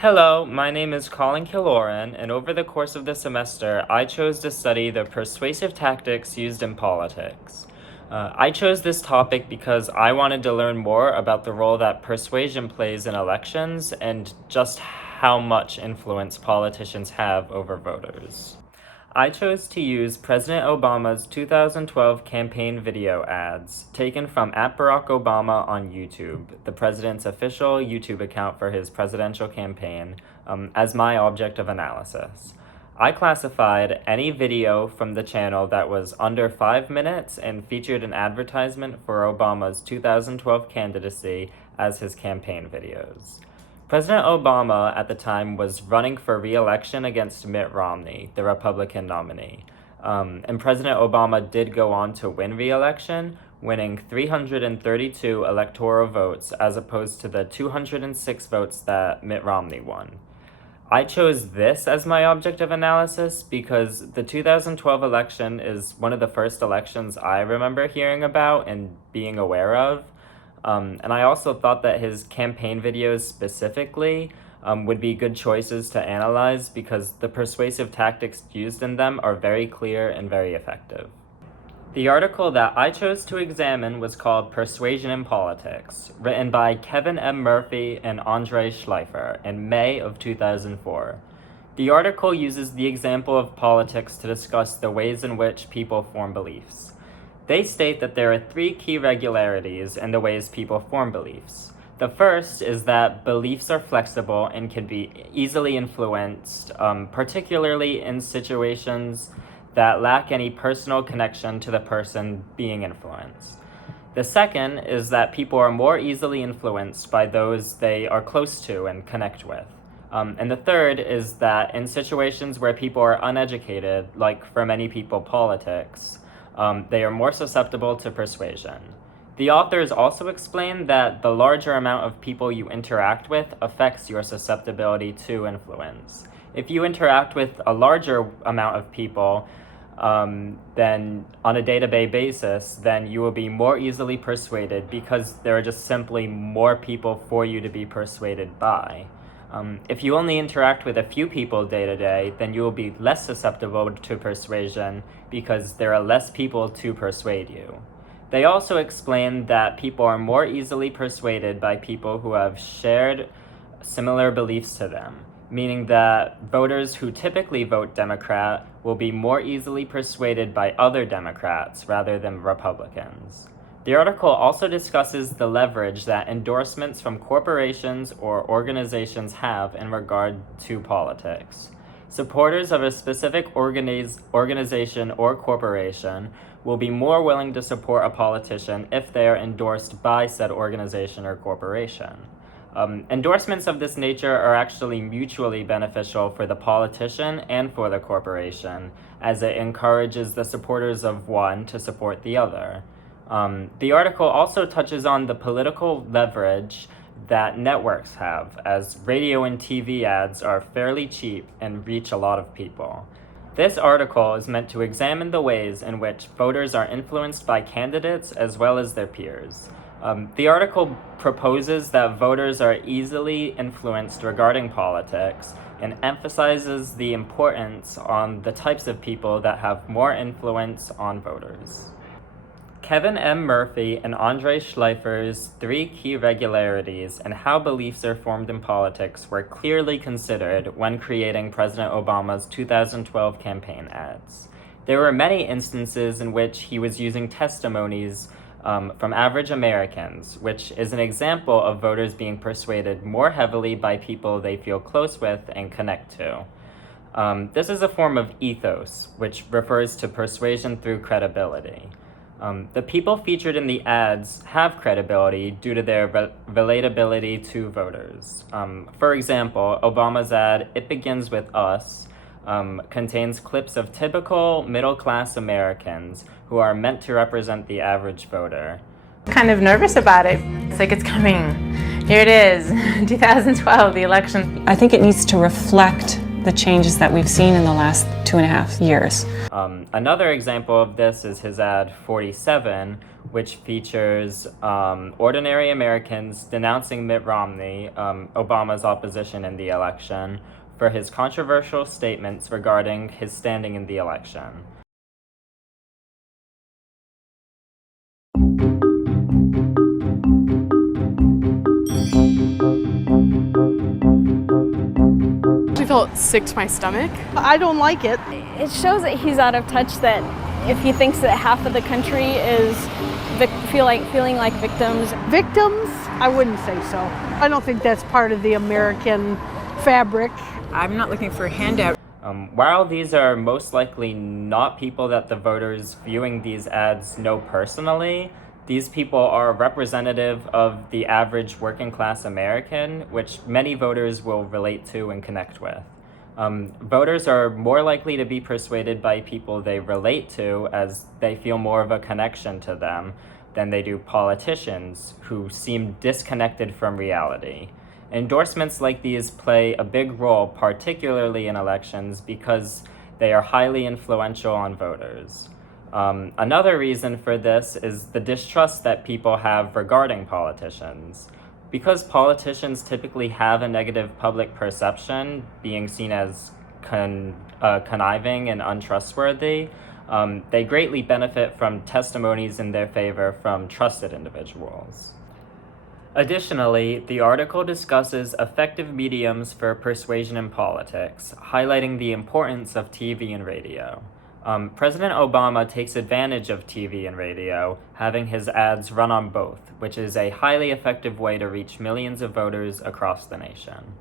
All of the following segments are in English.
Hello, my name is Collin Killoran, and over the course of the semester, I chose to study the persuasive tactics used in politics. I chose this topic because I wanted to learn more about the role that persuasion plays in elections and just how much influence politicians have over voters. I chose to use President Obama's 2012 campaign video ads, taken from @Barack Obama on YouTube, the president's official YouTube account for his presidential campaign, as my object of analysis. I classified any video from the channel that was under 5 minutes and featured an advertisement for Obama's 2012 candidacy as his campaign videos. President Obama at the time was running for re-election against Mitt Romney, the Republican nominee. And President Obama did go on to win re-election, winning 332 electoral votes as opposed to the 206 votes that Mitt Romney won. I chose this as my object of analysis because the 2012 election is one of the first elections I remember hearing about and being aware of. And I also thought that his campaign videos specifically would be good choices to analyze because the persuasive tactics used in them are very clear and very effective. The article that I chose to examine was called Persuasion in Politics, written by Kevin M. Murphy and Andre Schleifer in May of 2004. The article uses the example of politics to discuss the ways in which people form beliefs. They state that there are 3 key regularities in the ways people form beliefs. The first is that beliefs are flexible and can be easily influenced, particularly in situations that lack any personal connection to the person being influenced. The second is that people are more easily influenced by those they are close to and connect with. And the third is that in situations where people are uneducated, like for many people politics, they are more susceptible to persuasion. The authors also explain that the larger amount of people you interact with affects your susceptibility to influence. If you interact with a larger amount of people, then on a day-to-day basis, then you will be more easily persuaded because there are just simply more people for you to be persuaded by. If you only interact with a few people day to day, then you will be less susceptible to persuasion because there are less people to persuade you. They also explain that people are more easily persuaded by people who have shared similar beliefs to them, meaning that voters who typically vote Democrat will be more easily persuaded by other Democrats rather than Republicans. The article also discusses the leverage that endorsements from corporations or organizations have in regard to politics. Supporters of a specific organization or corporation will be more willing to support a politician if they are endorsed by said organization or corporation. Endorsements of this nature are actually mutually beneficial for the politician and for the corporation, as it encourages the supporters of one to support the other. The article also touches on the political leverage that networks have, as radio and TV ads are fairly cheap and reach a lot of people. This article is meant to examine the ways in which voters are influenced by candidates as well as their peers. The article proposes that voters are easily influenced regarding politics and emphasizes the importance on the types of people that have more influence on voters. Kevin M. Murphy and Andre Schleifer's 3 key regularities and how beliefs are formed in politics were clearly considered when creating President Obama's 2012 campaign ads. There were many instances in which he was using testimonies from average Americans, which is an example of voters being persuaded more heavily by people they feel close with and connect to. This is a form of ethos, which refers to persuasion through credibility. The people featured in the ads have credibility due to their relatability to voters. For example, Obama's ad, "It Begins With Us," contains clips of typical middle-class Americans who are meant to represent the average voter. Kind of nervous about it. It's like it's coming. Here it is, 2012, the election. I think it needs to reflect the changes that we've seen in the last 2.5 years. Another example of this is his ad 47, which features ordinary Americans denouncing Mitt Romney, Obama's opposition in the election, for his controversial statements regarding his standing in the election. I felt sick to my stomach. I don't like it. It shows that he's out of touch, that if he thinks that half of the country is feeling like victims. Victims? I wouldn't say so. I don't think that's part of the American fabric. I'm not looking for a handout. While these are most likely not people that the voters viewing these ads know personally, these people are representative of the average working class American, which many voters will relate to and connect with. Voters are more likely to be persuaded by people they relate to, as they feel more of a connection to them, than they do politicians who seem disconnected from reality. Endorsements like these play a big role, particularly in elections, because they are highly influential on voters. Another reason for this is the distrust that people have regarding politicians. Because politicians typically have a negative public perception, being seen as conniving and untrustworthy, they greatly benefit from testimonies in their favor from trusted individuals. Additionally, the article discusses effective mediums for persuasion in politics, highlighting the importance of TV and radio. President Obama takes advantage of TV and radio, having his ads run on both, which is a highly effective way to reach millions of voters across the nation.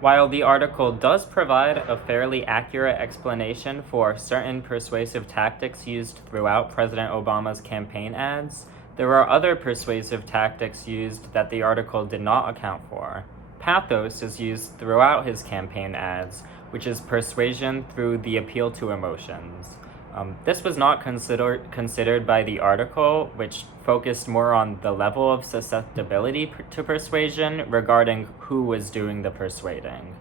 While the article does provide a fairly accurate explanation for certain persuasive tactics used throughout President Obama's campaign ads, there are other persuasive tactics used that the article did not account for. Pathos is used throughout his campaign ads, which is persuasion through the appeal to emotions. This was not considered by the article, which focused more on the level of susceptibility to persuasion regarding who was doing the persuading.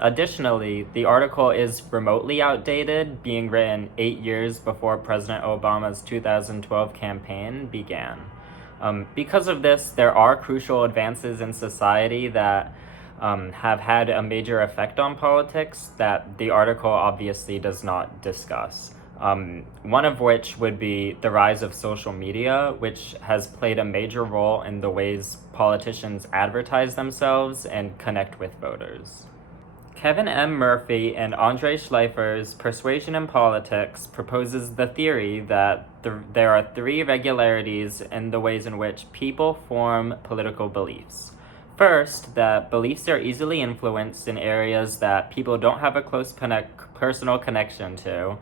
Additionally, the article is remotely outdated, being written 8 years before President Obama's 2012 campaign began. Because of this, there are crucial advances in society that have had a major effect on politics that the article obviously does not discuss. One of which would be the rise of social media, which has played a major role in the ways politicians advertise themselves and connect with voters. Kevin M. Murphy and Andre Schleifer's Persuasion in Politics proposes the theory that there are three regularities in the ways in which people form political beliefs. First, that beliefs are easily influenced in areas that people don't have a close personal connection to.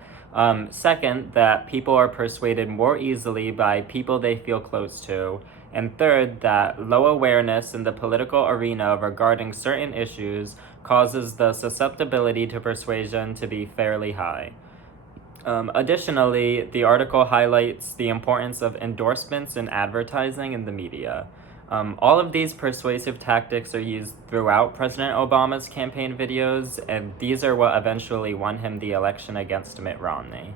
Second, that people are persuaded more easily by people they feel close to. And third, that low awareness in the political arena regarding certain issues causes the susceptibility to persuasion to be fairly high. Additionally, the article highlights the importance of endorsements in advertising in the media. All of these persuasive tactics are used throughout President Obama's campaign videos, and these are what eventually won him the election against Mitt Romney.